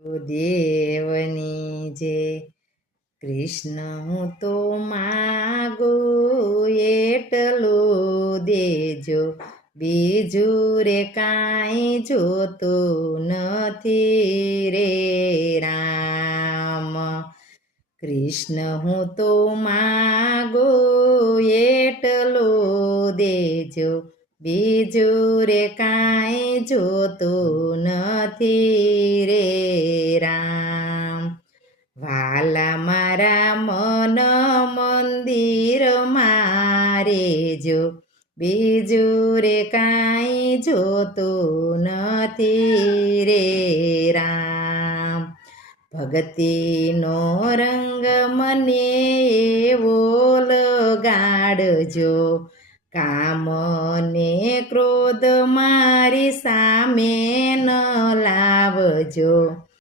દેવની જે કૃષ્ણ હું તો માગું એટલું દેજો, બીજું રે કાંઈ જોતું નથી રે રામ. કૃષ્ણ હું તો માગું એટલું દેજો, બીજું રે કાંઈ જોતું નથી રે રામ. વાલા મારા મન મંદિર મારે જો, બીજું રે કાંઈ જોતું નથી રે રામ. ભક્તિનો રંગ મને એવો લગાડજો, કામ ને ક્રોધ મારી સામે ન લાવજો,